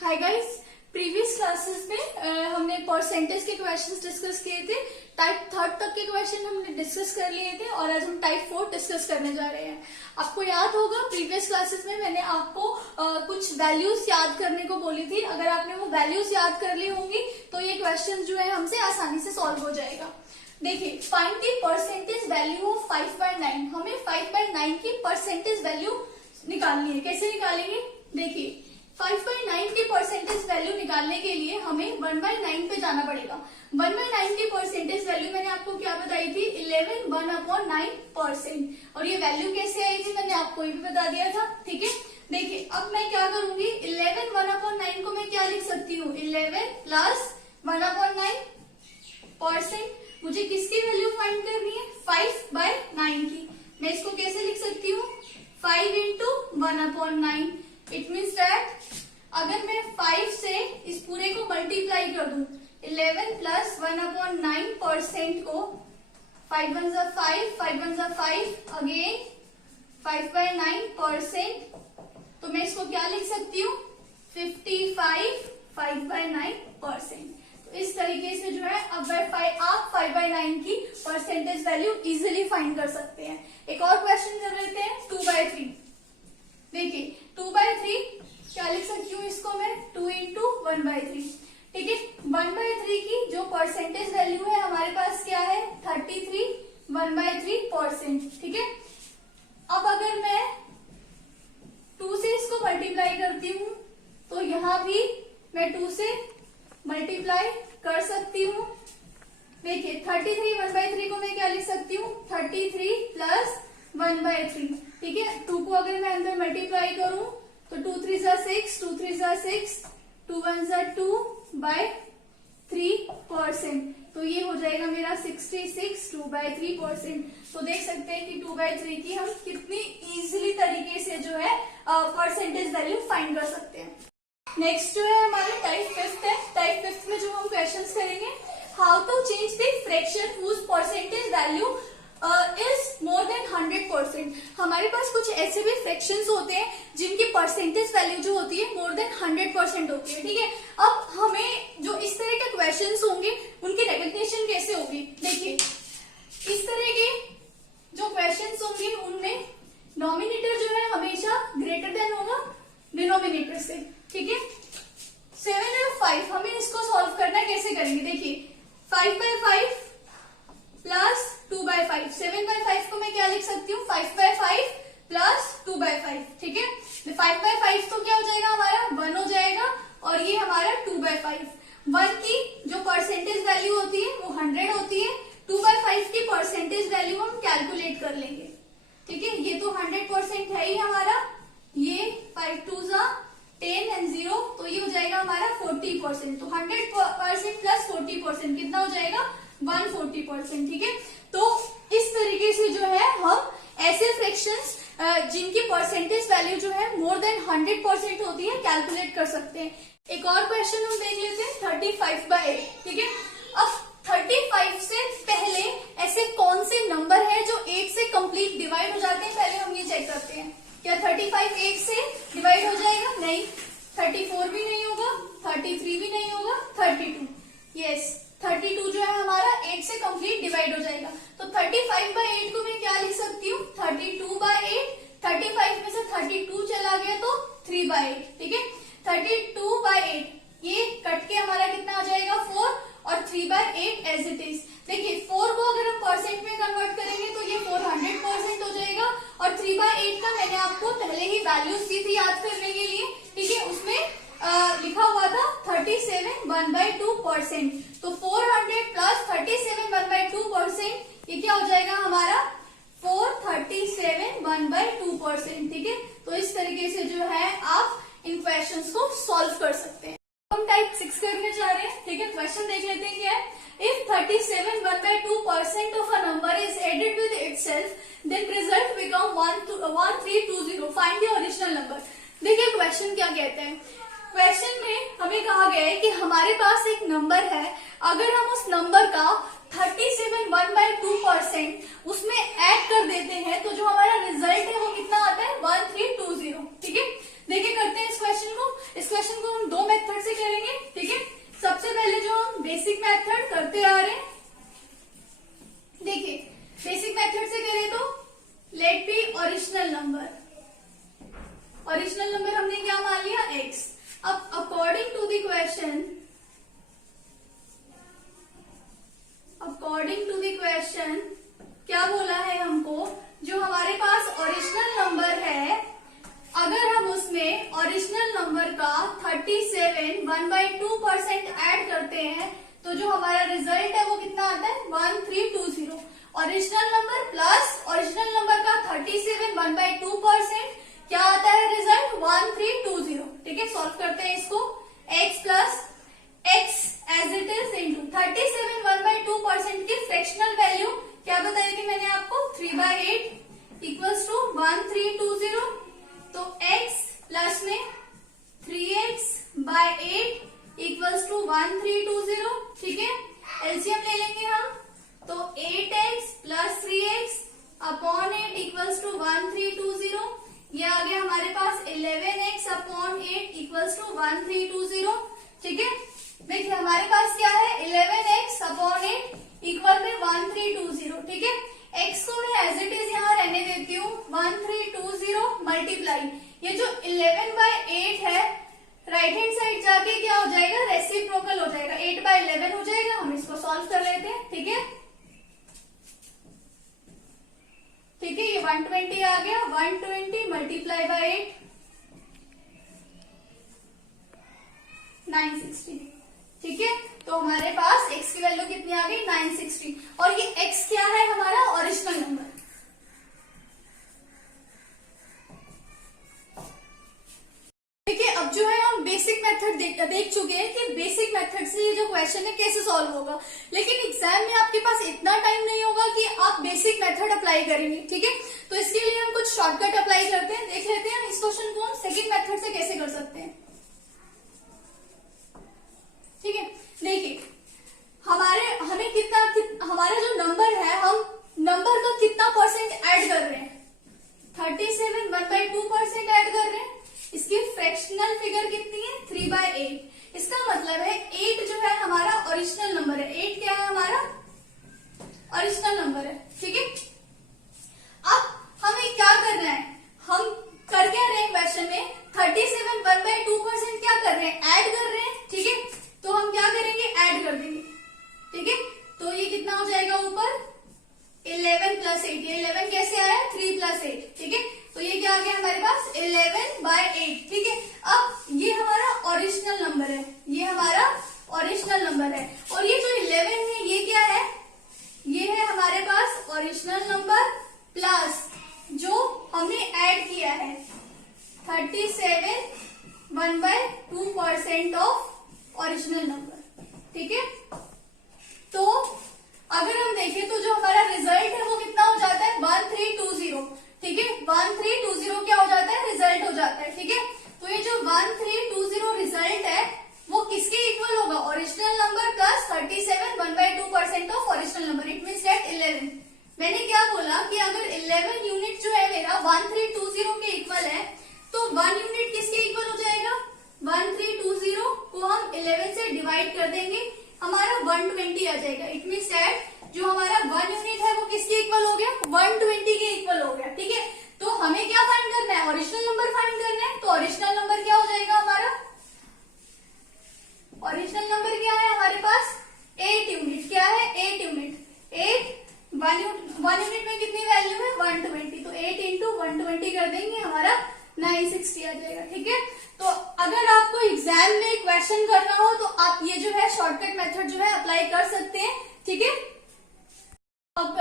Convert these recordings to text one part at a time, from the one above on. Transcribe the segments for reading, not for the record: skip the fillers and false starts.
Hi guys, previous classes में हमने percentage के क्वेश्चंस डिस्कस किए थे। टाइप थर्ड तक के क्वेश्चन हमने डिस्कस कर लिए थे और आज हम टाइप 4 डिस्कस करने जा रहे हैं। आपको याद होगा प्रीवियस क्लासेस में मैंने आपको कुछ वैल्यूज याद करने को बोली थी। अगर आपने वो वैल्यूज याद कर ली होंगी तो ये क्वेश्चन जो है हमसे आसानी से सॉल्व हो जाएगा। देखिए, find the percentage value of 5/9। हमें 5/9 की परसेंटेज वैल्यू निकालनी है। कैसे निकालेंगे? देखिए, 5/9 की परसेंटेज वैल्यू निकालने के लिए हमें 1/9 पे जाना पड़ेगा। 1/9 की परसेंटेज वैल्यू मैंने आपको क्या बताई थी? 11 1/9%। और ये वैल्यू कैसे आई थी मैंने आपको ये भी बता दिया था। ठीक है, देखिए अब मैं क्या करूंगी, 11 1/9 को मैं क्या लिख सकती हूँ? 11 प्लस 1/9%। मुझे किसकी वैल्यू फाइंड करनी है? 5/9 की। मैं इसको कैसे लिख सकती हूँ? 5 into 1/9। इट मीन्स दैट अगर मैं 5 से इस पूरे को मल्टीप्लाई कर दूं, 11 प्लस 1/9% को 5 1 जा 5, 5 1 जा 5, अगेन 5/9%। तो मैं इसको क्या लिख सकती हूँ? 55 5/9%। तो इस तरीके से जो है अब आप 5/9 की परसेंटेज वैल्यू इजिली फाइंड कर सकते हैं। एक और क्वेश्चन कर लेते हैं, 2/3। देखिए 2/3 क्या लिख सकती हूँ इसको मैं? 2 into 1/3। ठीक है, 1/3 की जो परसेंटेज वैल्यू है हमारे पास क्या है? 33 1/3%। ठीक है, अब अगर मैं 2 से इसको मल्टीप्लाई करती हूँ तो यहां भी मैं 2 से मल्टीप्लाई कर सकती हूँ। देखिए 33 1/3 को मैं क्या लिख सकती हूँ? 33 प्लस 1/3। ठीक है, 2 को अगर मैं अंदर मल्टीप्लाई करूं तो 2 3 जा 6, 2 3 जा 6, 2 1 जा 2/3%। तो ये हो जाएगा मेरा 66 2/3%। तो देख सकते हैं कि 2/3 की हम कितनी इजीली तरीके से जो है परसेंटेज वैल्यू फाइंड कर सकते हैं। नेक्स्ट जो है हमारा टाइप 5 है। टाइप 5 में जो हम क्वेश्चंस करेंगे, how to change the fraction whose percentage value is more than 100%। हमारे पास कुछ ऐसे भी फ्रैक्शंस होते हैं जिनकी परसेंटेज वैल्यू जो होती है मोर देन 100% होती है। ठीक है, अब हमें जो इस तरह के क्वेश्चंस होंगे उनकी रिकग्निशन कैसे होगी? देखिए इस तरह के जो क्वेश्चंस होंगे उनमें नॉमिनेटर जो है हमेशा ग्रेटर देन होगा डिनोमिनेटर से। ठीक है, 7 और 5 हमें इसको सॉल्व करना कैसे करेंगे? देखिए 5/5 प्लस 2/5। 7/5 को मैं क्या लिख सकती हूँ? 5/5 प्लस 2/5। ठीक है, 5/5 तो क्या हो जाएगा हमारा? 1 हो जाएगा और ये हमारा 2/5। 1 की जो परसेंटेज वैल्यू होती है वो 100 होती है। 2/5 की परसेंटेज वैल्यू हम कैलकुलेट कर लेंगे। ठीक है, ये तो 100% है ही हमारा। ये 5 2 जा 10 एंड 0, तो ये हो जाएगा हमारा 40%। तो 100% प्लस 40% कितना हो जाएगा? 140%। ठीक है, तो इस तरीके से जो है हम ऐसे फ्रैक्शंस जिनकी परसेंटेज वैल्यू जो है मोर देन 100% होती है कैलकुलेट कर सकते हैं। एक और क्वेश्चन हम देख लेते हैं, 35/8। ठीक है, अब 35 से पहले ऐसे कौन से नंबर है जो 8 से कंप्लीट डिवाइड हो जाते हैं? पहले हम ये चेक करते हैं। क्या 35 8 से डिवाइड हो जाएगा? नहीं। 34 भी नहीं होगा, 33 भी नहीं होगा, 32। यस, 32 जो है हमारा 8 से कंप्लीट डिवाइड हो जाएगा। तो 35/8 को मैं क्या लिख सकती हूँ? 32/8। 35 में से 32 चला गया तो 3/8। ठीक है, 32/8 ये कट के हमारा कितना आ जाएगा? 4 और 3/8 एज इट इज। देखिए 4 को अगर हम परसेंट में कन्वर्ट करेंगे तो ये 400% हो जाएगा और 3/8 का मैंने आपको पहले ही वैल्यूज दी थी याद करने के लिए। ठीक है, उसमें लिखा हुआ था 37 1/2%। तो 400 प्लस 37 1/2%, ये क्या हो जाएगा हमारा? 437 1/2%। ठीक है, तो इस तरीके से जो है आप इन क्वेश्चंस को सॉल्व कर सकते हैं। हम टाइप 6 करने जा रहे हैं। ठीक है, क्वेश्चन देख लेते हैं क्या है। If 37 1/2% of a number is added with itself, then result become 1320. Find the original number. देखिए क्वेश्चन क्या कहते हैं। क्वेश्चन में हमें कहा गया है कि हमारे पास एक नंबर है, अगर हम उस नंबर का 37 1/2% उसमें ऐड कर देते हैं तो जो हमारा रिजल्ट है वो कितना आता है? 1320। ठीक है, देखिए करते हैं इस क्वेश्चन को हम दो मेथड से करेंगे, ठीक है। सबसे पहले जो हम बेसिक मेथड करते आ रहे हैं, देखिए बेसिक मेथड से करें तो लेट बी ओरिजिनल नंबर हमने क्या मान लिया x। अब अकॉर्डिंग टू द क्वेश्चन क्या बोला है हमको, जो हमारे पास ओरिजिनल नंबर है, अगर हम उसमें ओरिजिनल नंबर का 37 1/2% ऐड करते हैं तो जो हमारा रिजल्ट है वो कितना आता है 1320। Original number plus original number का 37 1/2% क्या आता है रिजल्ट 1320, ठीक है। सॉल्व करते हैं इसको, x plus x as it is into 37 1/2% की फ्रैक्शनल वैल्यू क्या बताई थी मैंने आपको 3/8 इक्वल्स टू 1320। तो x प्लस में 3x/8 इक्वल्स टू 1320, ठीक है। एलसीएम ले लेंगे हम, तो 8x plus 3x upon 8 equals to 1320। ये आ गया हमारे पास 11x अपॉन 8 इक्वल्स टू 1320, ठीक है। देखिए हमारे पास क्या है 11x अपॉन 8 इक्वल में 1320, ठीक है। x को मैं एज इट इज यहाँ रहने देती हूँ 1320 मल्टीप्लाई, ये जो 11/8 है राइट हैंड साइड जाके क्या हो जाएगा रेसिप्रोकल हो जाएगा, 8/11 हो जाएगा। हम इसको सॉल्व कर लेते हैं, ठीक है। ठीक है, ये 120 आ गया, 120 मल्टीप्लाई बाय 8 960, ठीक है। तो हमारे पास x की वैल्यू कितनी आ गई 960, और ये x क्या है हमारा ओरिजिनल नंबर। देखिए अब जो है हम बेसिक मेथड देख चुके हैं कि बेसिक मेथड से ये जो क्वेश्चन है कैसे सॉल्व होगा, लेकिन एग्जाम में आपके पास इतना टाइम नहीं होगा कि आप बेसिक मेथड अप्लाई करेंगे, ठीक है। तो इसके लिए हम कुछ शॉर्टकट अप्लाई करते हैं, देख लेते हैं इस क्वेश्चन को हम सेकंड मेथड से कैसे कर सकते हैं, ठीक है। देखिए हमारा जो नंबर है, हम नंबर का कितना परसेंट ऐड कर रहे हैं 37 1/2% ऐड कर रहे हैं। इसकी फ्रैक्शनल फिगर कितनी है 3/8। इसका मतलब है 8 जो है हमारा ओरिजिनल नंबर है, 8 क्या है हमारा ओरिजिनल नंबर है, ठीक है। अब हमें क्या करना है, हम कर क्या रहे हैं क्वेश्चन में 37 1/2% क्या कर रहे हैं ऐड कर रहे हैं, ठीक है। तो हम क्या करेंगे ऐड कर देंगे, ठीक है। तो ये कितना हो जाएगा ऊपर 11 प्लस 8, ये 11 कैसे आया 3 प्लस 8, ठीक है। तो ये क्या आ गया हमारे पास 11/8, ठीक है। अब ये हमारा ओरिजिनल नंबर है, ये हमारा ओरिजिनल नंबर है, और ये जो 11 है ये क्या है, ये है हमारे पास ओरिजिनल नंबर प्लस जो हमने ऐड किया है 37 1/2% ऑफ ओरिजिनल नंबर, ठीक है। तो अगर हम देखें तो जो हमारा रिजल्ट है वो कितना हो जाता है 1320, ठीक है। 1320 क्या हो जाता है रिजल्ट हो जाता है, ठीक है। तो ये जो 1320 रिजल्ट है वो किसके इक्वल होगा original number plus 37 1/2% of original number, it means that 11। मैंने क्या बोला कि अगर 11 यूनिट जो है मेरा 1320 के इक्वल है तो 1 यूनिट किसके इक्वल हो जाएगा 1320 को हम 11 से डिवाइड कर देंगे, हमारा 120 आ जाएगा। इट मीन्स दैट जो हमारा 1 यूनिट है वो किसके इक्वल हो गया 120 के इक्वल हो गया, ठीक है। तो हमें क्या फाइंड करना है ओरिजिनल नंबर फाइंड करना है, तो ओरिजिनल नंबर क्या हो जाएगा हमारा ओरिजिनल नंबर क्या है हमारे पास 8 यूनिट, क्या है 8 यूनिट, 1 यूनिट में कितनी वैल्यू है 120, तो 8 इंटू 120 कर देंगे हमारा 960 आ जाएगा, ठीक है। तो अगर आपको एग्जाम में क्वेश्चन करना हो तो आप ये जो है शॉर्टकट मेथड जो है अप्लाई कर सकते हैं, ठीक है। अब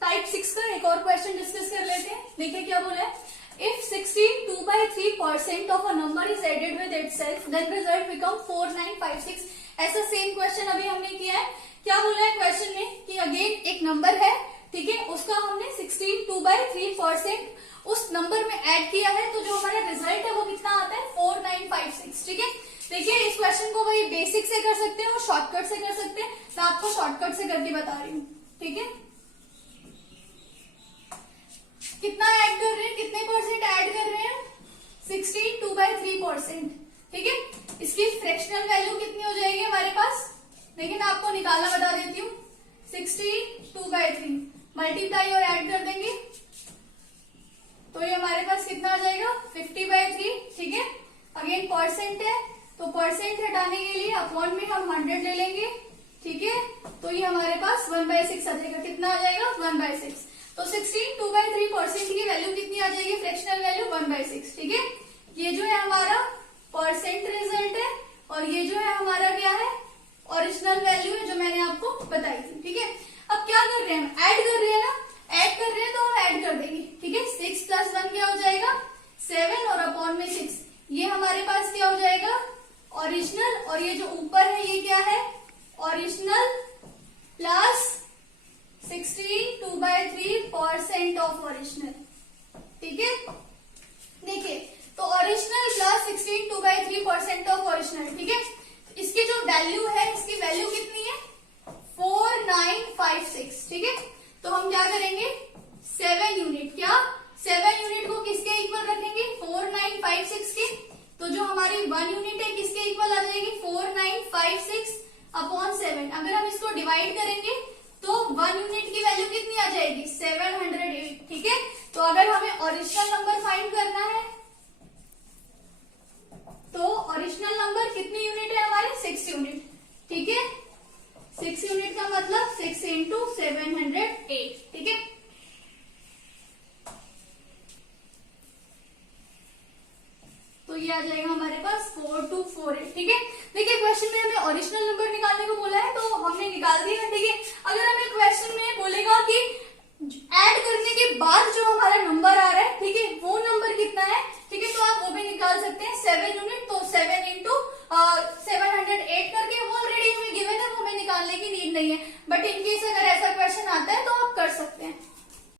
टाइप 6 का एक और क्वेश्चन डिस्कस कर लेते हैं, देखिए क्या बोला है, if 62/3% of a number is added with itself then result become 4956। ऐसा सेम क्वेश्चन अभी हमने किया है, क्या बोला है क्वेश्चन में कि अगेन एक नंबर है, ठीक है, उसका हमने 62/3% उस नंबर में ऐड किया है, तो जो हमारा रिजल्ट है वो कितना आता है 4956, ठीक है। देखिए इस क्वेश्चन को वही बेसिक से कर सकते हैं और शॉर्टकट से कर सकते हैं, मैं आपको शॉर्टकट से करके बता रही हूँ, ठीक है। कितना ऐड कर रहे हैं, कितने परसेंट ऐड कर रहे हैं 16 2/3%। ठीक है, इसकी फ्रैक्शनल वैल्यू कितनी हो जाएगी हमारे पास, देखिए मैं आपको निकालना बता देती हूँ। 16 2/3 मल्टीप्लाई और ऐड कर देंगे तो ये हमारे पास कितना आ जाएगा 50/3। ठीक है, अगेन परसेंट है तो परसेंट हटाने के लिए अपॉन में हम 100 ले लेंगे। ठीक है, तो ये हमारे पास 1/6 आ जाएगा। कितना आ जाएगा 1/6। तो 16 2/3% की वैल्यू कितनी आ जाएगी, फ्रैक्शनल वैल्यू 1/6। ठीक है, ये जो है हमारा परसेंट रिजल्ट है और ये जो है हमारा क्या है, ओरिजिनल वैल्यू है जो मैंने आपको बताई थी। ठीक है, अब क्या कर रहे हैं हम, ऐड कर रहे हैं ना, ऐड कर रहे हैं तो हम ऐड कर देंगे। ठीक है, 6 + 1 क्या हो जाएगा 7 और अपॉन में 6, ये हमारे पास क्या हो जाएगा ओरिजिनल, और ये जो ऊपर है ये क्या है ओरिजिनल प्लस 16 2/3% ऑफ ओरिजिनल। ठीक है, देखिए तो ओरिजिनल प्लस 16 2/3% ऑफ ओरिजिनल। ठीक है, इसकी जो वैल्यू है, इसकी वैल्यू कितनी है 4956। ठीक है, तो हम क्या करेंगे 7 यूनिट, क्या 7 यूनिट को किसके इक्वल रखेंगे 4956 के, तो जो हमारी 1 यूनिट है किसके इक्वल आ जाएगी 4956 अपॉन 7। अगर हम इसको डिवाइड करेंगे तो 1 यूनिट की वैल्यू कितनी आ जाएगी 708। ठीक है, तो अगर हमें ओरिजिनल नंबर फाइंड करना है तो ओरिजिनल नंबर कितनी यूनिट है हमारे 6 यूनिट। ठीक है, 6 यूनिट का मतलब 6 × 708। ठीक है, तो ये आ जाएगा हमारे पास 4248। ठीक है, देखिए क्वेश्चन में हमें ओरिजिनल नंबर निकालने को बोला है तो हमने निकाल दिया। ठीक है, अगर हमें क्वेश्चन में बोलेगा कि ऐड करने के बाद जो हमारा नंबर आ रहा है, ठीक है, वो नंबर कितना है, ठीक है, तो आप वो भी निकाल सकते हैं 7 यूनिट, तो 7 × 708 करके वो ऑलरेडी हमें गिवन है, वो हमें निकालने की नीड नहीं है। बट इनकेस अगर